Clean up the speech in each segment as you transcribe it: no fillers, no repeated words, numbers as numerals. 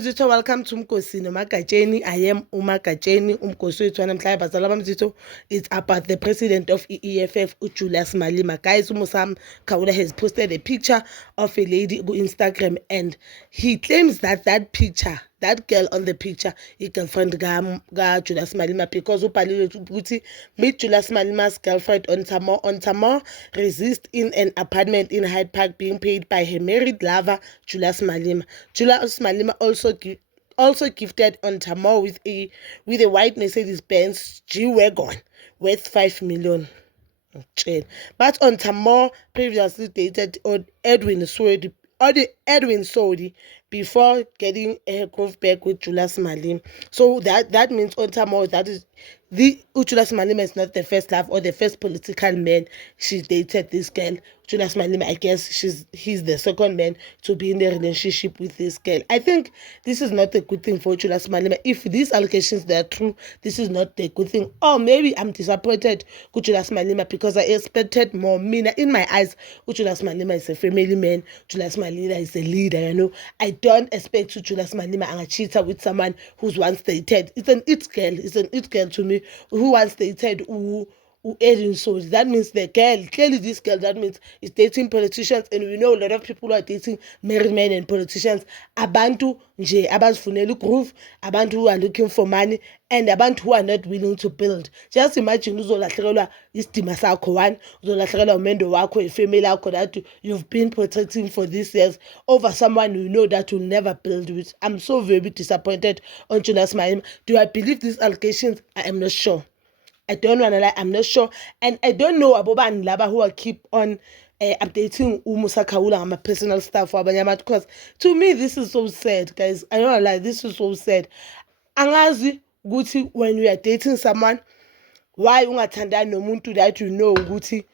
Mzito, welcome to Mkosi Nomagatsheni. I am Umagatsheni, Umkosi wethu namhlanje bazalwa bamzito. It's about the president of EFF, Julius Malema. Guys, Umusam Khawula has posted a picture of a lady on Instagram, and he claims that that picture, that girl on the picture, is girlfriend ga Julius Malema, because upalile ukuthi meet Julius Malema's girlfriend on Tamar resist in an apartment in Hyde Park being paid by her married lover Julius Malema. Julius Malema also gifted on Tamar with a white Mercedes-Benz G-Wagon worth 5 million. But on Tamar previously dated Edwin Sodi before getting a groove back with Julius Malema. So that means on Tamar, that is Julius Malema is not the first love or the first political man she dated. This girl Julius Malema, I guess he's the second man to be in a relationship with this girl. I think this is not a good thing for Julius Malema. If these allegations are true, this is not a good thing. Or maybe I'm disappointed with Julius Malema because I expected more. In my eyes, Julius Malema is a family man. Julius Malema is a leader, I don't expect Julius Malema and a cheater with someone who's once dated. It's an it girl to me, who once dated Edwin Sodi. That means the girl, clearly this girl, that means is dating politicians, and we know a lot of people who are dating married men and politicians. Abantu nje abazifunela groove, abantu who are looking for money, and abantu who are not willing to build. Just imagine uzolahlekelwa isidima sakho, one, uzolahlekelwa umendo wakho, ifamily yakho that you've been protecting for these years over someone you know that will never build with. I'm so very disappointed on Julius Malema. Do I believe these allegations? I am not sure. I don't want to lie, I'm not sure. And I don't know abobani laba who will keep on updating Umusa Khawula on my personal stuff, because to me this is so sad, guys. I don't want to lie, this is so sad. Angazi ukuthi when you are dating someone, why ungathandani nomuntu that you know ukuthi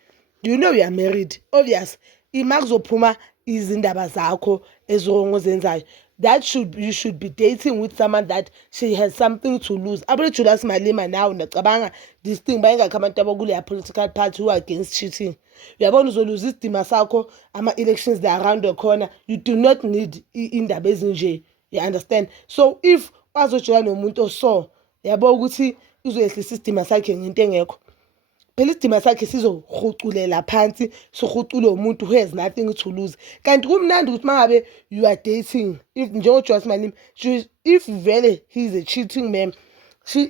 you are married. Obvious, imakuzophuma izindaba zakho ezongo zenzayo. You should be dating with someone that she has something to lose. Abule Julius Malema now ngicabanga this thing bayengakho abantu abakule political party who are against cheating. Uyabona uzoluza isidima sakho, ama-elections they are around the corner. You do not need indaba ezinje. You understand? So if wazojola nomuntu oso, yabo ukuthi uzoyehlisa isidima sakhe ngento engekho, phela isidima sakhe sizohuculela phansi, sohucule umuntu who has nothing to lose. Kanti kumnandi ukuthi mangabe you are dating, if njengoJulius Malema, if vele he's a cheating man,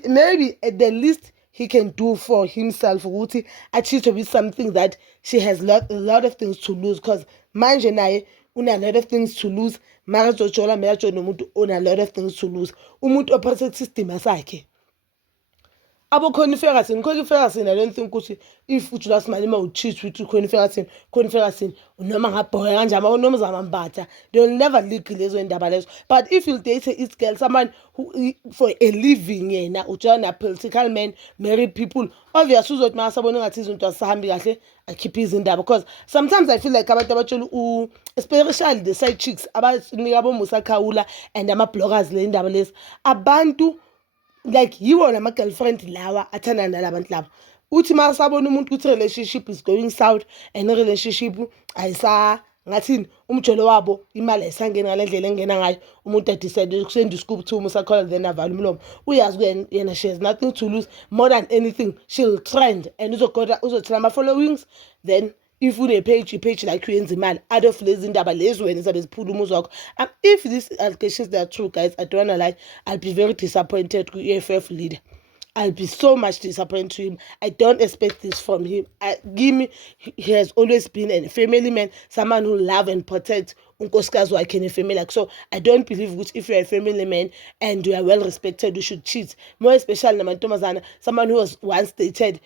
maybe at the least he can do for himself ukuthi achieve with something that she has a lot of things to lose, because manje naye una a lot of things to lose. Mara zojola meyajo nomuntu una a lot of things to lose. Umuntu oppressed isidima sakhe. Connie Ferguson, I don't think if Julius Malema would cheat with Connie Ferguson, noma ngabhoya kanjani unomzama Mbatha, they'll never leak lezo indaba lezo. But if you date a girl, someone who for a living yena ujana political men, married people, obviously uzothi masabona ngathi izinto asihambi kahle akhiphe izindaba, because sometimes I feel like abantu abatshela especially the side chicks abanika boMusa Khawula and ama-bloggers le indaba lezi, abantu like yiwo nama-girlfriend lawa athandana nalabantu laba, uthi masabona umuntu ukuthi relationship is going south and relationship ngathini umjolo wabo imali ayisangeni ngale ndlela engena ngayo, umuntu adecide ukusenda iscoop to Musa Khawula then avala umlomo. Uyazi yena she has nothing to lose more than anything. She'll trend and uzothela ama-followings, then if une-page like uyenza imali out of lezi ndaba lezi wena zabe ziphula umuzi wakho. If these allegations they are true, guys, I don't wanna lie, I'll be very disappointed with EFF leader. I'll be so much disappointed to him. I don't expect this from him. He has always been a family man, someone who love and protect unkosikazi wakhe ne family. So I don't believe if you're a family man and you are well respected, you should cheat. More especially namantombazana, someone who was once dated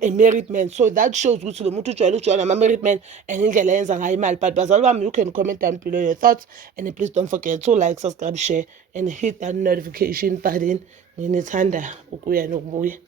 a married man. So that shows ukuthi lo muntu ujwayele ama married man and indlela yenza ngayo imali. But bazalwa bami, you can comment down below your thoughts, and please don't forget to like, subscribe, share, and hit that notification button. Nginethanda ukuya nokubuya.